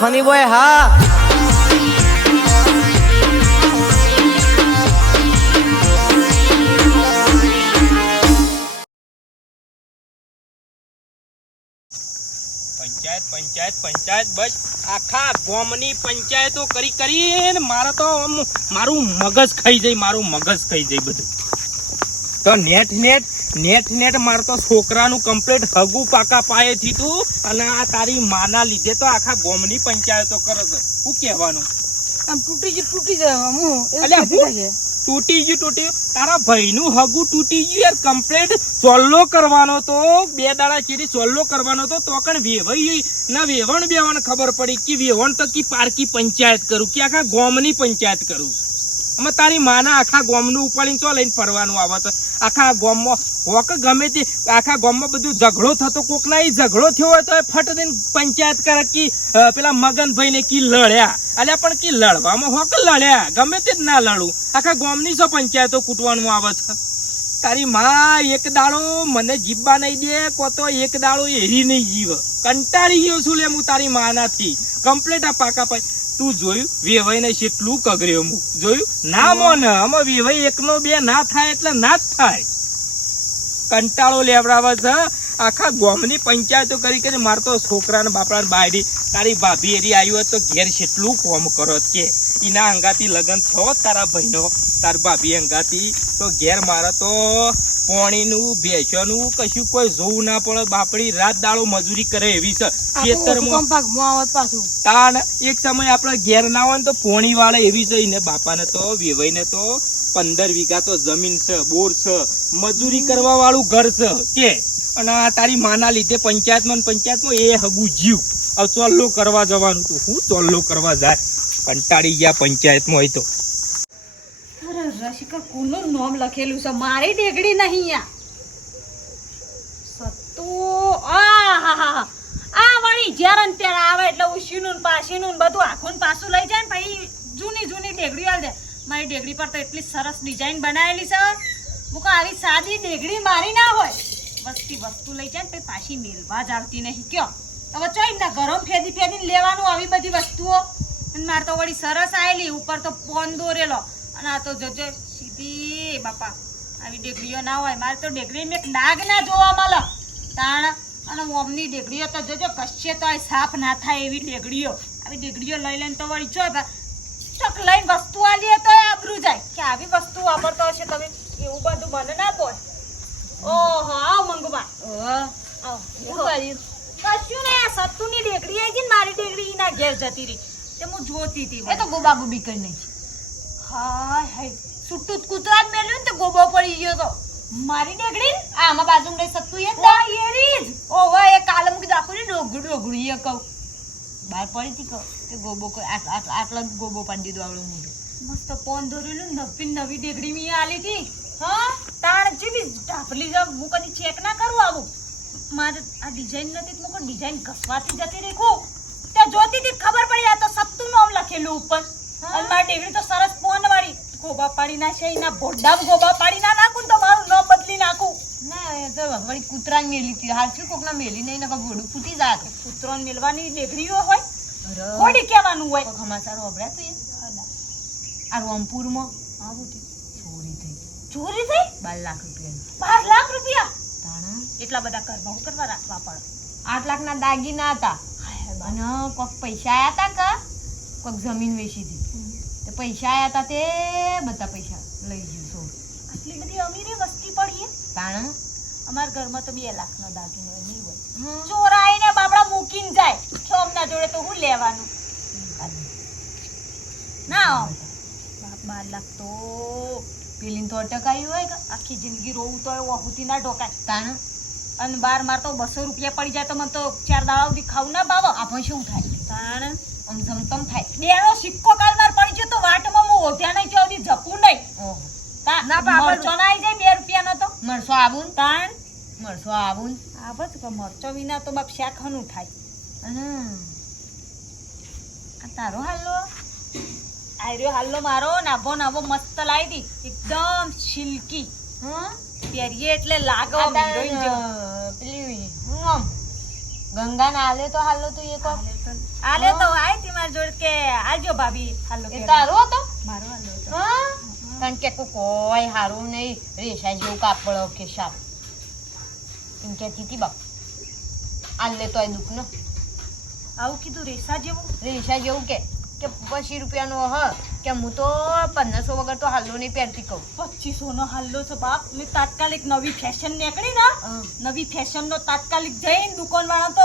Funny boy, હા. પંચાયત પંચાયત પંચાયત, બસ. આખા ગોમની પંચાયતો કરી કરી મારે તો મારું મગજ ખાઈ જાય, મારું મગજ ખાઈ જાય બધું. તો નેટ નેટ. નેટ નેટ મારે તો છોકરાનું કમ્પ્લીટ હગુ પાકા પાયે થયું અને આ તારી માના લીધે તો આખા ગોમની પંચાયતો કરે છે. શું કહેવાનું? આમ તૂટી જ તૂટી જાય હું એટલે હું? તૂટી ગયું તૂટી તારા ભાઈનું હગુ તૂટી ગયું યાર કમ્પ્લીટ ચોલ્લો કરવાનો તો બે દાડા ચીરી ચોલ્લો કરવાનો તો તો કણ વેવાઈ ના વેવણ બેવણ ખબર પડી કે વેવણ તો કી પારકી પંચાયત કરું કે આખા ગોમની પંચાયત કરું અમે તારી માના આખા ગોમનું ઉપાડીને ચો લઈને ફરવાનું આવે છે? આખા ગોમમાં હોક ગમે તે, આખા ગોમમાં બધું ઝઘડો થતો, કોકના એ ઝઘડો થયો હોય તો એ ફટ દઈને પંચાયત કરે કી પેલા મગનભાઈ ને કી લડ્યા. અલ્યા, પણ કી લડવામાં હોક લડ્યા. ગમે તે જ ના લડું. આખા ગોમની સો પંચાયતો કૂટવાનું આવે છે? તારી માં એક દાડો મને જીવવા નહીં દે કો તો એક દાડો એરી નહીં જીવ. કંટાળી ગયો છું લે હું તારી માનાથી. કમ્પ્લેટ આ પાકા પાય તું જોયું? વેવાઈ ને કેટલું કગર્યો હું જોયું? ના મોન અમે વેવાઈ એકનો બે ના થાય એટલે ના જ થાય. કંટાળો લેવડાવે છે. આખા ગામની પંચાયતો કરી કરી મારે તો છોકરાને બાપડાને બાયડી તારી ભાભી એરી આવી હોત તો ઘેર કેટલું કોમ કરો કે. એના અંગાથી લગ્ન થયો તારા ભાઈનો તાર ભાભી અંગાથી. તો ઘેર મારે તો પોણીનું ભેંસોનું કશું કોઈ જોવું ના પડે. બાપડી રાત દાડો મજૂરી કરે એવી છે. પાછું. તાણ એક સમય આપણે ઘેર ના હોય તો પોણી વાળે એવી છે. ને બાપાને તો વેવાઈને તો પંદર વીઘા તો જમીન છે બોર છે મજૂરી કરવા વાળું ઘર છે કે. અને આ તારી માના લીધે પંચાયતમાં પંચાયતમાં એ હગું જીવ. ચોલ્લો કરવા જવાનું તું. હું ચોલ્લો કરવા જાય? કંટાળી ગયા પંચાયતમાં હોય તો. રસિકા કોનું નામ લખેલું છે. મારી ડેગડી નહીં આ સત્તુ આ વળી જ્યારે ને ત્યારે આવે એટલે ઉશીનું પાસીનું બધું આખું પાછું લઈ જાય ને પછી જૂની જૂની ઢેગડી આલ. દે મારી ડેગડી પર તો એટલી સરસ ડિઝાઇન બનાવેલી છે. હું કહું, આવી સાદી ઢેગડી મારી ના હોય. વસ્તી વસ્તુ લઈ જાય ને પછી પાછી મેલવા જ આવતી નહીં. કયો? હવે ચોઈ ના ગરમ ફેદી ફેદીને લેવાનું આવી બધી વસ્તુઓ. મારે તો વળી સરસ આવેલી ઉપર તો પોન દોરેલો. અને આ તો જજો સીધી બાપા આવી ડેગડીઓ ના હોય. મારે તો ડેગડી મેં ડાગ ના જોવા મળે. તાણ અને ઓમની ડેગડીઓ તો જજો કશે તો સાફ ના થાય એવી ડેગડીઓ આવી ડેગડીઓ લઈ લઈને તો વળી જો ચક લઈને વસ્તુ આલીએ તો આબરું જાય. કે આવી વસ્તુ વાપરતો હશે તમે એવું બધું મને ના બોલ. ઓહો આવ મંગુબા. આવ. કશું ને આ સત્તુની ડેગડી આવી ગઈ ને મારી ડેગડી ના ઘેર જતી રહી. હું જોતી હતી એ તો ગોબા ગોબી કરી નાખી હાય હાય. સુટ્ટું કૂતરા જ મેળ્યું ને તો ગોબો પડી ગયો તો. મારી ડેગડી? આ આમાં બાજુમાં રહી શકતું એ ઓ એરી જ? ઓવે એ કાલે મૂકી દાખવું ને ડોગડું ડોગડું એ કહું. બહાર પડી હતી કહું કે ગોબો આટલા ગોબો પાડી દીધો આવડો મોઢું મસ્ત પોન દોરેલું નવી નવી ડેગડી મી આલી હતી. હા? તાણ જેવી ઢાપલી જાવ હું કદી ચેક ના કરું આવું. મારે આ ડિઝાઇન નથી મૂકો ડિઝાઇન ઘસવાથી જતી રેખું. ત્યાં જોતી હતી ખબર પડી આ તો સત્તુ નામ લખેલું ઉપર. અને મારી તો સરસ પોન વાળી ગોબા પાડી ના છે એના ભોડામ ગોબા પાડી ના નાખું તો મારું નામ બદલી નાખું. ના એ તો વળી કૂતરા મેલી હતી. હાલ શું કોકના મેલી નહીં નકર ભોડું ફૂટી જાત. પુત્રોને મેલવાની ડેગડીઓ હોય કોડી કહેવાનું હોય. સમાચાર વાપર્યા તું એ. આ રોમપુરમાં આવું બુટી. ચોરી થઈ. ચોરી થઈ? બાર લાખ રૂપિયા બાર લાખ રૂપિયા? તાણા. એટલા બધા કરવા હું કરવા રાખવા પડે. આઠ લાખના દાગીના હતા. અને કોક પૈસા આયા હતા કે કોક જમીન વેચી હતી. તે પૈસા આયા હતા તે બધા પૈસા લઈ ગયું સોળ આટલી બધી અમીરી વસ્તી પડી કારણ અમારા ઘરમાં તો બે લાખ નો દાગીનો નહીં હોય. ચોરાઈને બાપડા મૂકીને જાય. છોમના જોડે તો હું લેવાનું? ના બાપ બાર લાખ તો પેલીને તો અટકાયું હોય કે? આખી જિંદગી રોવું તો વહુતી ના ઢોકાય. તાણા? અને બાર માર તો બસો રૂપિયા પડી જાય તો મને તો ચાર દાડા સુધી ખાવું ના ભાવ. આપણે શું થાય? તાણ. આમ જમતમ થાય. બેનો સિક્કો કાલ માર પડી ગયો તો વાટમાં હું ઓઢ્યા નહીં ચોથી જપું નહીં. ના, પણ ના આવી જાય બે રૂપિયાનો તો? મરસો આવું તાણ. મરસો આવું ને આ બસ કે મરચો વિના તો બાપ શાક હનું થાય. અને? આ તારો હાલો આર્યો હાલો મારો. નાભો નાભો મસ્ત લાવી દી. એકદમ સિલ્કી. હા પહેરીએ એટલે લાગો પેલી હું ગંગા ને આલે તો હાલો તું એ કોક હાલે તો હતો ને. આલે તો આય તી માર જોડે કે આજો ભાભી હાલો કે. તારો હતો? મારો હાલો. હા? કારણ કે કોઈ હારું નહીં રેશા જેવું કાપડ કે શાપ એમ કહેતી હતી બાપ. આલે તો આય દુઃખ ન આવું કીધું રેસા જેવું? રેશા જેવું કે. કે પચીસ રૂપિયાનો હ કે હું તો પંદરસો વગર તો હાલો નહીં પહેરતી કહું. પચીસો નો હાલ્લો છે બાપ. મેં તાત્કાલિક નવી ફેશન નીકળી ને નવી ફેશન નો તાત્કાલિક જઈને દુકાન વાળા તો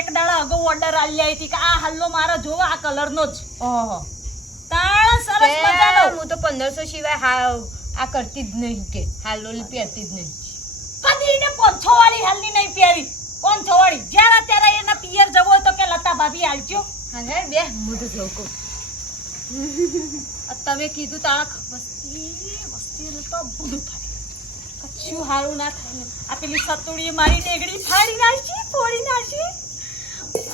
એક દાડા અગાઉ ઓર્ડર આલી આવી હતી કે આ હાલ્લો મારો જોવો આ કલર નો જ. ઓહો. તાણ સરસ મજાનો. હું તો પંદરસો સિવાય હા આ કરતી જ નહીં કે હાલો પહેરતી જ નહીં. કદી ને પોંછો વાળી હાલની નહીં પહેરી. પોંછો વાળી. જ્યારે ત્યારે એના પિયર જવો તો કે લતા ભાભી આલજો હા બે મોઢું આ તમે કીધું તારા વસ્તી વસ્તી તો બધું થાય. કશું હારું ના થાય ને. આ પેલી સતુડી મારી ડેગડી ફાડી નાખી, ફોડી નાખી.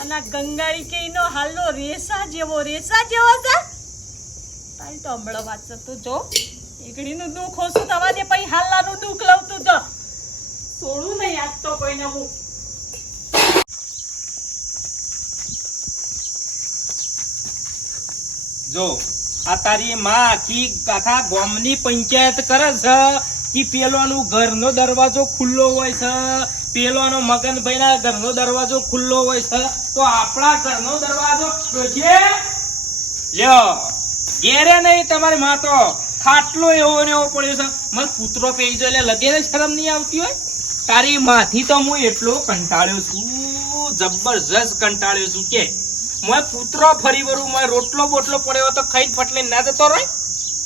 અને ગંગાળી કે એનો હાલો રેસા જેવો રેસા જેવો છે. તારી તો હમણાં વાત તું જો. એકડીનું દુઃખ થવા દે પછી હાલાનું દુઃખ લઉં તું જો. થોડું નહીં આજ તો કોઈને હું. જો આ તારી માં આખી આખા ગામની પંચાયત કરે છે કે પેલોનું ઘરનો દરવાજો ખુલ્લો હોય છે, પેલોનો મગનભાઈ ના ઘરનો દરવાજો ખુલ્લો હોય છે, તો આપણા ઘરનો દરવાજો છે? લ્યો, ઘેરે નહીં તમારી માં તો ખાટલો એવો ને એવો પડ્યો છે. મને કૂતરો પેઈ જો એટલે લગેરે શરમ નહીં આવતી હોય? તારી માથી તો હું એટલો કંટાળ્યો છું, જબરજસ્ત કંટાળ્યો છું કે મોય કૂતરો ફરી વળું, મોય રોટલો બોટલો પડ્યો તો ખાઈ ફટલે, ના જતો રહે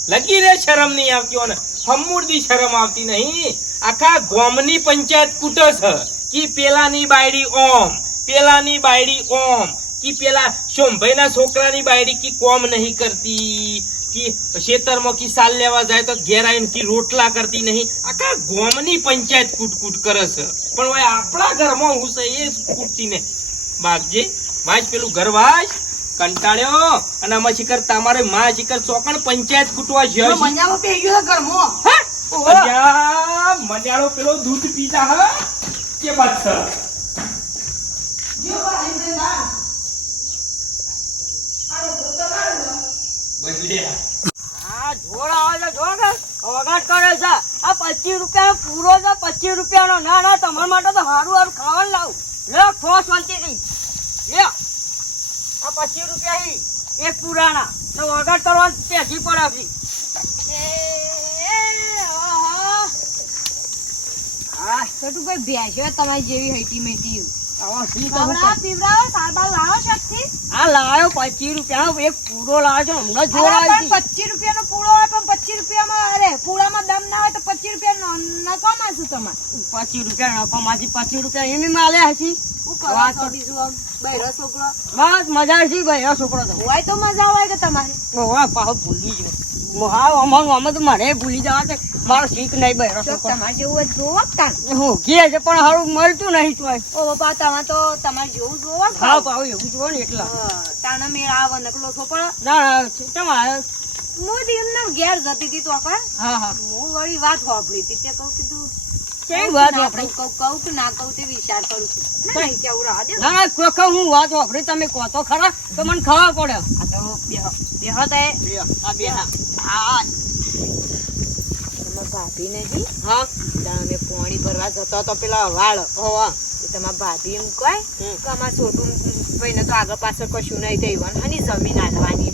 લગી રે શરમ નહીં આવતી ઓને. ને શરમ આવતી નહીં. આખા ગોમની પંચાયત કૂટો છે. કે પેલાની બાયડી ઓમ, પેલાની બાયડી ઓમ, કે પેલા સોમભાઈના છોકરાની બાયડી કી કોમ નહીં કરતી. કી ખેતરમાં કી સાલ લેવા જાય તો ઘેર આવીને કી રોટલા કરતી નહીં. આખા ગોમની પંચાયત કૂટ કૂટ કરે છે. પણ આપણા ઘરમાં હું છે એ કૂટતી ને. બાગજે વાંચ પેલું ઘર વાંચ કંટાળ્યો? અને આમાં શિખર તમારે માં શિખર ચોકણ પંચાયત કૂટવા જ્યો. મજામાં પી ગયો ઘરમાં. મજાળો પેલો દૂધ પીતા હા? કે વાત છે? પચીસ રૂપિયાનો પૂરો છે પચીસ રૂપિયાનો. ના ના તમારા માટે તો સારું સારું ખાવાનું લાવું. લે વાંચી શાંતિથી આ પચીસ રૂપિયા હી. એક પુરાણા. તો વગાટ કરવાનું છે હા. છોટું ભાઈ ભેંસ્યો તમારી જેવી હૈટી મેટી આવા આ લાવ્યો પચીસ રૂપિયાનો એક પૂરો લાવ્યો છે હમણાં જોર અરે આવી પણ પચીસ હોય પણ પચીસ રૂપિયામાં અરે પૂળામાં દમ ના હોય તો પચીસ રૂપિયા નકામાં શું તમારે? પચીસ રૂપિયા માંથી પચીસ રૂપિયા એમ માલે હસી બસ મજા છે ભાઈ છોકરો તો. હોય તો મજા હોય કે તમારે? ભૂલી ગયો. હા અમારું તો મારે ભૂલી જવા છે મારો શીખ નહીં બહેરો તમારે જેવું જોવો હું ઘે છે પણ હારું મળતું નહીં તોય. ઓ બાપા તમે તો તમારે જેવું જોવો હા એવું જોવો ને એટલા. તાના મેળ આવે નકલો છો પણ ના તમારે. હું દીવના ઘેર જતી હતી તો હા હા. હું વળી વાત સાંભળી હતી. તે કહું કીધું કેવી વાત ના કહું, કહું કે ના કહું તે વિચાર કરું છું. ના, કેવું રાહ દે. ના ના હું વાત વાપરી તમે કહો તો ખરા. તો મને ખબર પડે. આ તો બેહો. બેહો તે આ બે. હા હા. તમારા ભાભી નહીં હા. અમે પોણી ભરવા જતો તો પેલા વાળ. હોવા તમારા ભાભી એમ કહે. કે અમારા છોટું ભાઈને તો આગળ પાછળ કશું નહીં થયું. અને જમીન આલવાની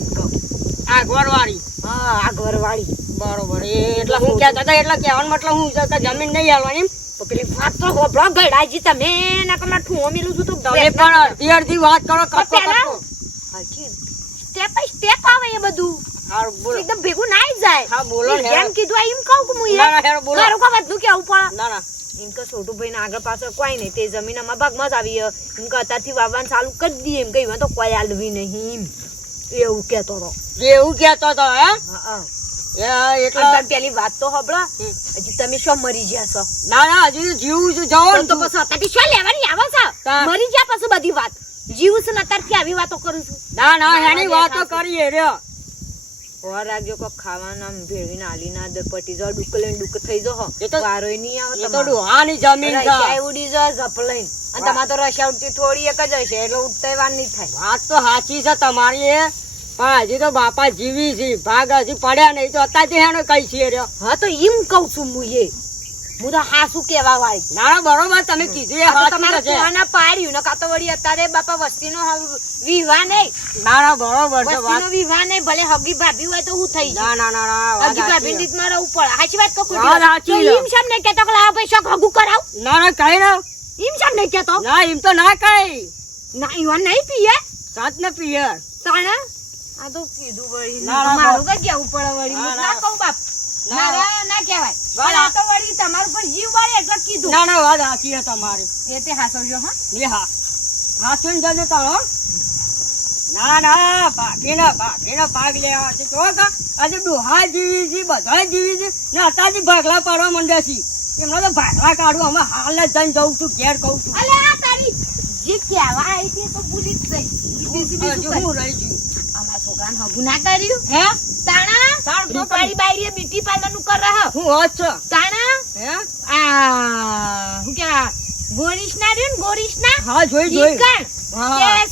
એમ કહું આગળ વાળી હા આગવરવાળી. બરોબર એ એટલે હું કહેતા હતા એટલે કહેવાનું મતલબ હું છે જમીન નહીં હાલવાની એમ? પેલી વાત તો હોભળો ગયડાજી તમે ના કમા ઠુઓ મેલું છું તો તમે પણ અડધી અડધી વાત કરો કટકો પેલા- સ્ટેપ બાય સ્ટેપ આવે એ બધું. હારું બોલો. એકદમ ભેગું ના જાય. હા, બોલો એમ કીધું એમ કહું કે હું ના ના હેરો બોલો. મારું કા બધું કેવું પડે? ના ના. એમ કે છોટું ભાઈ આગળ પાછળ કોઈ નહીં તે જમીન અમારા ભાગમાં જ આવી. એમ કે અત્યારથી વાવવાનું ચાલુ કરી દઈએ એમ કઈ તો કોઈ આલવી નહીં એવું કેતો હતો એવું કેતો હતો હે? પેલી વાત તો હબળો. હજી તમે શું મરી ગયા છો? ના ના હજુ જીવું છું ને તો પછી અત્યારથી શું લેવાની આવો છો. મરી ગયા પછી બધી વાત. જીવ છે ને અત્યારથી આવી વાતો કરું છું. ના ના એની વાતો. કરીએ રે ઓર રાખજો કો ખાવાના ભેળવીને આલી ના દે પટી જાવ ડુક લઈને ડુક થઈ જો એ તો- વારોય નહીં આવે તો ડુહાની જમીન છે. રાઈ ઉડી જાવ ઝપ લઈને. અને તમારે તો રશિયા ઉઠતી થોડી એક જ હશે એટલે ઉઠતા વાર નહીં થાય. વાત તો સાચી છે તમારી એ પણ હજી તો બાપા જીવી છે ભાગ હજી પડ્યા નહીં તો અત્યારે હેનો કઈ છે રહ્યો? હા તો એમ કઉ છું હું એ. હું તો હાસુ કેવા વાળી? ના ના, બરોબર તમે કીધું એ તમારે કુવાના પાડ્યું ને કાં તો વળી અત્યારે બાપા વસ્તીનો વિવાહ નહીં. ના ના બરોબર છે વસ્તીનો વિવાહ નહીં ભલે હગી ભાભી હોય તો હું થઈ ના જાય ના ના ના હગી ભાભી ની રીતમાં રહેવું પડે સાચી વાત કહું સાચી. એમ શામ નહીં કહેતો કે લાવો ભાઈ શોખ હગું કરાવ? ના ના કઈ ના. ઈમ શામ ને કેતો ના એમ તો ના કઈ. ના ઈવન નહીં પીએ? સાત ને પીએ. તાણા? આ તો કીધું વળી. ના, ના, મારું કે કેવું પડે વળી? ના, હું ના. ના. કહું બાપ. ના. ના. કહેવાય. ના, પણ ના. આ તો વળી તમારું પર જીવ વાળે એટલે કીધું. ના ના વાત સાચી છે તમારી. એ તે હાસવજો હા. એ હા. હાચું જજો તારો ના ના ભાગીના ભાગીના ભાગ લેવા છે. કા આજે ડોહા જીવી છે બધા જીવી છે. ને અત્યારથી ભાગલા પાડવા માંડ્યા છે. એમનો તો ભાગલા કાઢું અમે હાલ જ જઈને જઉં છું ઘેર કહું છું. અલે આ તારી જે કહેવા આવી હતી તો ભૂલી જ ગઈ. હું રહી છું. છોકરાને હગું ના કર્યું? હે? તાણા? તાણ તો રૂપાળી બાયરીએ બ્યુટી પાર્લરનું કર રહ. હું હોત છો. તાણા? હે? આ શું કેવા ગોરીશ ના રહ્યું ને ગોરીશ ના હા જોઈ જોઈ. કે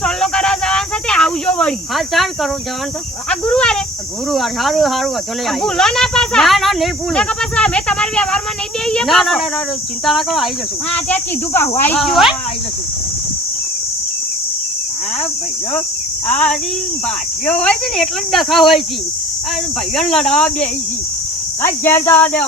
સોલ્લો કરવા જવાનું સાથે આવજો વળી. હા ચાલ કરો જવાનું તો. આ ગુરુવારે? ગુરુવાર સારું સારું નહીં. ભૂલો ના પાછા. ના ના નહીં ભૂલું. નકર પાછા અમે તમારા વ્યવહારમાં નહીં બેહીએ ના ના ના ના ચિંતા ના કરો આવી જશું. હા ત્યાં કીધું કે આવી ગયો હા, હે. હા, આવી જશું. હા ભાઈઓ. આ હજી ભાઈઓ હોય છે ને એટલે જ ડખા હોય છે. આ ભાઈઓને લડાવવા બે છે. આ ઘેર જવા દે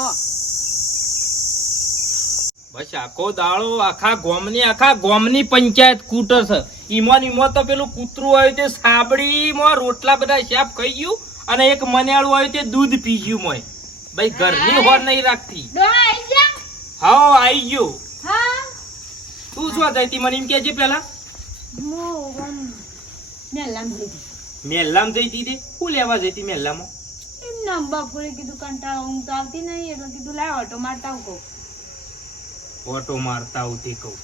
બસ આખો દાળો આખા ગોમની આખા ગોમની પંચાયત કૂટર છે. ઈમોન ઈમો તો પેલું કૂતરું આવ્યું તે સાબડીમાં રોટલા બધા શાપ ખાઈ ગયું અને એક મનેળું આવ્યું તે દૂધ પી ગયું મોય ભાઈ ઘરની હોર નહીં રાખતી. હા આઈ ગયો. હા. તું શું જઈતી મને એમ કે પેલા? મેલામ જઈ હતી. તે? શું લેવા જઈતી મેલ્લામાં એમ નામ બપોરે કીધું કંટાળો ઊંઘ તો આવતી નહીં એટલે કીધું લાવ ઓટો મારતા આવું કહું. ઓટો મારતા આવતી કહું.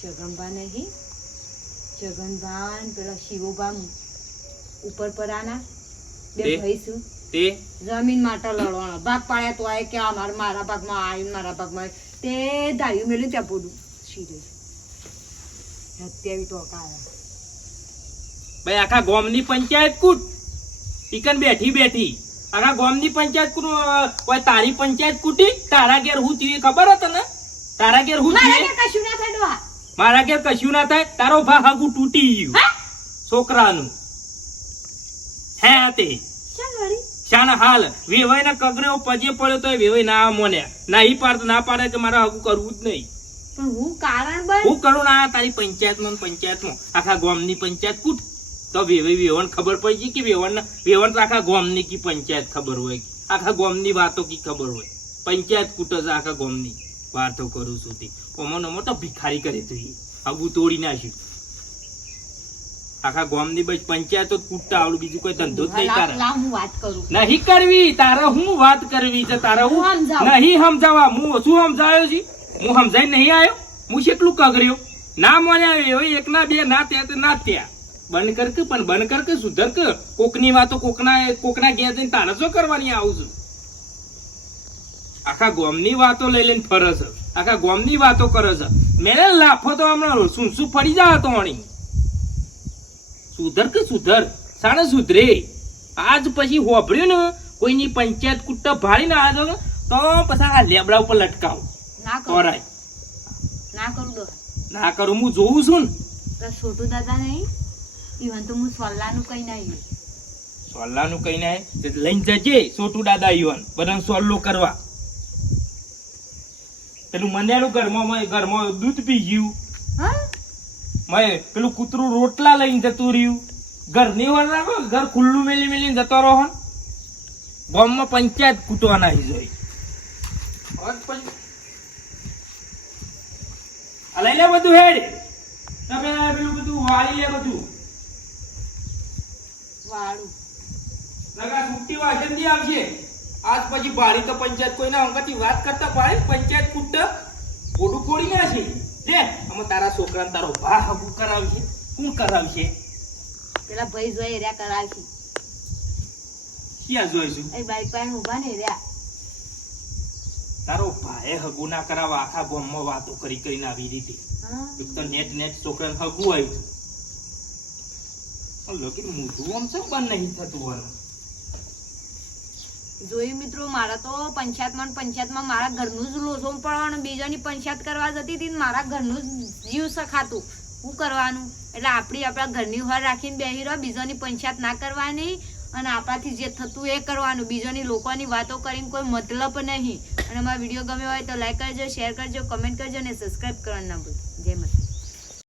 શગનભા નહીં. શગનભા પેલા શિવોભા ઉપર પરાના બે તે? ભાઈ શું તે? જમીન માટે લડવાનો. ભાગ પાડ્યા તો આય કે આ મારા મારા ભાગમાં આવ્યું મારા ભાગમાં. તે ધાર્યું મેળ્યું ત્યાં પૂરું સિરિયસ ટોકા ભાઈ આખા ગોમની પંચાયત કુટ. ટીકન બેઠી બેઠી. આખા ગોમની પંચાયત કુટ કોઈ તારી પંચાયત કુટી? તારા ઘેર હું થયું ખબર હતો ને તારા ઘેર હું મારા થયું કે કશું ના થાય મારા ઘેર કશું ના થાય? તારો ભા હાગું તૂટી ગયું. છોકરાનું. હે તે. શાન હાલ. વેવાય ના કગરે પજે પડ્યો તો વેવાય ના મોન્યા ના ઈ પાડતો ના પાડે કે મારે હાગું કરવું જ નહીં. પણ હું કારણ બન હું કરું ના તારી પંચાયતમાં પંચાયતમાં. આખા ગામની પંચાયત કૂટ. તો વેવાઈ વેવણ ખબર પડી ગઈ કે વેવણ વેવણ તો આખા ગામની કી પંચાયત ખબર હોય આખા ગામની વાતો કી ખબર હોય. પંચાયત કૂટ જ આખા ગામની વાતો કરું છું તે. ઓમાં નમો તો ભિખારી કરી તું આવું તોડી નાખ્યું. આખા ગામની બસ પંચાયતો તૂટતા આવડું. બીજું કોઈ ધંધો જ નહીં તારા. નહીં કરવી. તારે હું વાત કરવી છે? તારે હું નહીં સમજાવવા. હું શું સમજાયો છે? હું સમજાઈ નહીં આવ્યો? હું કેટલું કગર્યો ના મને આવ્યો એકના બે, ના ત્યાં ના ત્યાં. બંધ કર કે, પણ બંધ કર કે, સુધર કે. કોકની વાતો કોકના કોકના ઘેર જઈને તારે શું કરવાની આવું છું? આખા ગોમની વાતો લઈ લઈને ફરે છે. આખા ગોમની વાતો કરે છે. મેરે લાફો તો હમણાં શું શું ફરી જા તો અણી સુધર કે સુધર? સાણે સુધરે. આજ પછી હોભળ્યું ને, કોઈની પંચાયત કુટ્ટા ભાળી ના આજો તો પછી આ લેબડા ઉપર લટકાવ. ના કરું. ના કરું ના કરું હું જોઉં છું ને. છોટું દાદા નહીં? ઈવન તો હું સોલ્લાનું કઈ નહીં સોલ્લાનું કઈ ના લઈને જજે છોટું દાદા યુવાન બધાને સોલ્લો કરવા. પેલું મનેલું ઘરમાં ઘરમાં દૂધ પી ગયું. હા? મય પેલું કૂતરું રોટલા લઈને જતું રહ્યું. ઘરની નહીં રાખો? ઘર ખુલ્લું મેલી મેલીને જતો રહો. ગામમાં પંચાયત કૂટવાના જોઈ. પછી- લઈ લે બધું હેડ. તમે પેલું બધું વાળી લે બધું. વાળું. લગા છૂટી વાસંદી આવશે. આજ પછી ભાડી તો પંચાયત કોઈના અંગતી વાત કરતા ભાઈ પંચાયત કૂટ. ઓડું ફોડી નાખી લે અમે તારા છોકરાને તારો ભા હગુ કરાવશે. કોણ કરાવશે? પેલા ભાઈ જોઈ રહ્યા કરાવશે. ક્યાં જોઈશું? એ બાઈક પાસે ઊભા ને રહ્યા. તારો ભાઈ હગું ના કરાવવા આખા ગામમાં વાતો કરી કરીને આવી રીતે. એક તો નેટ નેટ છોકરાને હગુ આવ્યું. લોકી મોઢું આમ છે બંધ નહીં થતું હોય જોયું મિત્રો મારા તો પંચાયતમાં પંચાયતમાં મારા ઘરનું જ લોસો પડવાનું બીજાની પંચાયત કરવા જતી હતી ને મારા ઘરનું જ જીવ સખાતું. શું કરવાનું? એટલે આપણી આપણા ઘરની હોર રાખીને બેહી રહો બીજાની પંચાયત ના કરવાની. અને આપણાથી જે થતું એ કરવાનું. બીજાની લોકોની વાતો કરીને કોઈ મતલબ નહીં. અને મારા વીડિયો ગમ્યો હોય તો લાઈક કરજો શેર કરજો કમેન્ટ કરજો અને સબસ્ક્રાઈબ કરવાનું ના ભૂલ જય માતા